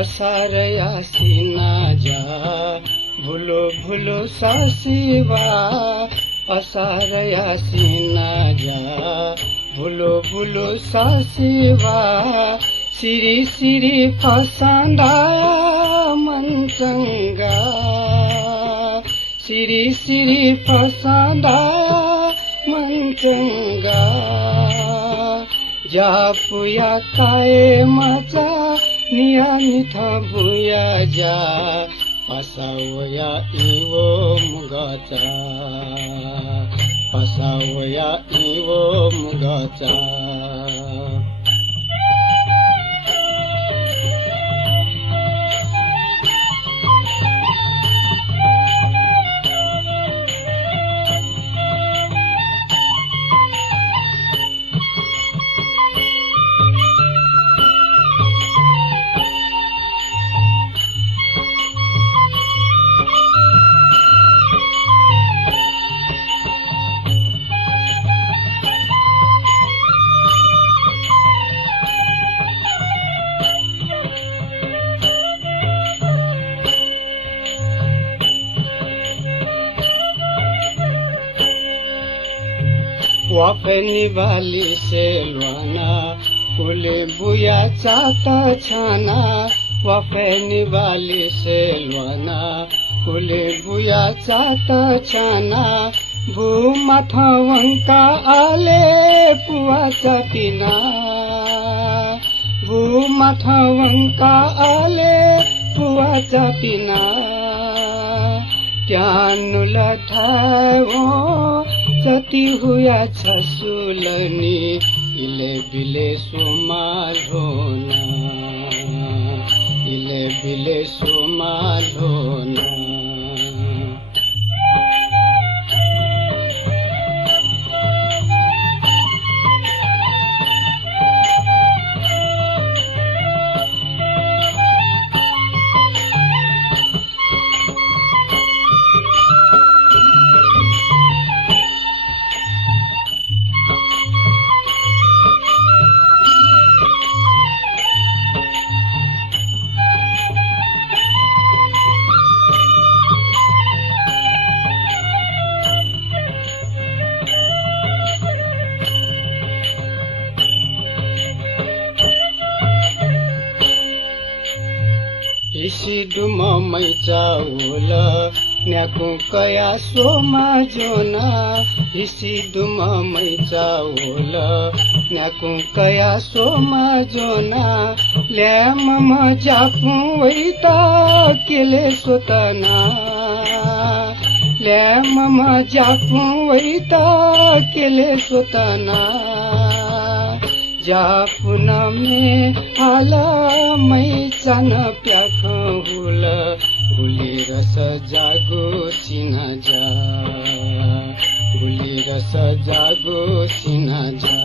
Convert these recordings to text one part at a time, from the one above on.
असार आसिना जा भुलो भुलो सासिवा असार आसिना जा भुलो भुलो सासिवा सिरी सिरी फसांदा मन चंगा सिरी सिरी फसांदा मन चंगा जापुया काए मचा निया निथा भुया जा पसावया इवो मुगाचा पसावया इवो मुगाचा वाफनी वाली से लुआना कुले बुया चाता छाना वाफनी वाली से लुआना कुले बुया चाता छाना भूमाथा वंका आले पुआ चाटिना भूमाथा वंका आले पुआ चाटिना त्यानुला थाओ सती हुआ छसुलनी इले बिले सुमालोना इले बिले सुमालोना इसी दुमा मैचा ओला न्याकु कया सोमा जोना इसी दुमा मैचा ओला न्याकु कया सोमा जोना ल्याम म जापु वैता केले सोतना ल्याम म जापु वैता केले सोतना जापुना में हाला मैं चन प्याख हुला गुली रस जागो चिना जा गुली रस जागो चिना जा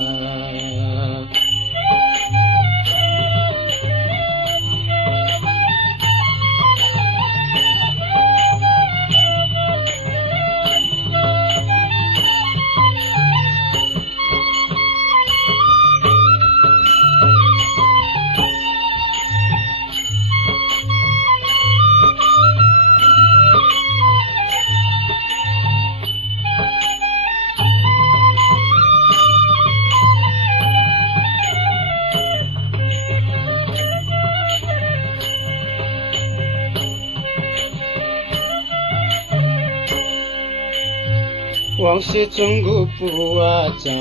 वांसे चंगु पुआचा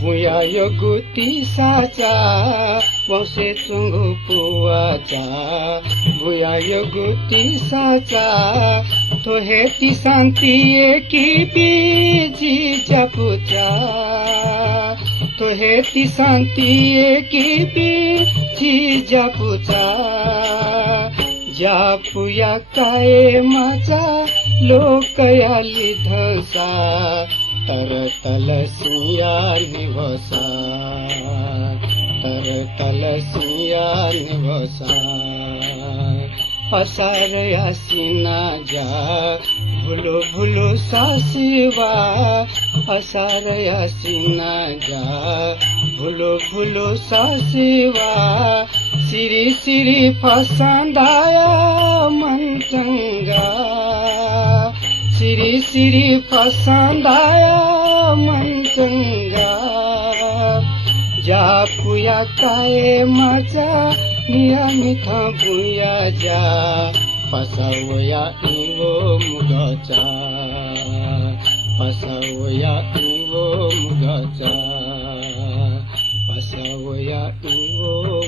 बुया योगुती साचा वांसे चंगु पुआचा बुया योगुती साचा तो हेती शांति की बीजी जपुचा तो हेती शांति की बीजी जपुचा जापुया काए मचा लोकयाली धसा तर तलसिया निवसा तर तलसिया निवसा असार आसिना जा भुलो भुलो सासिवा असार आसिना जा भुलो भुलो सासिवा सिरी सिरी फसांदाया मन चंगा सिरी सिरी फसांदाया मन चंगा जा पुया काए माचा नियमित बुया जा पसवया इवो मुगचा पसवया इवो मुगचा पसवया इवो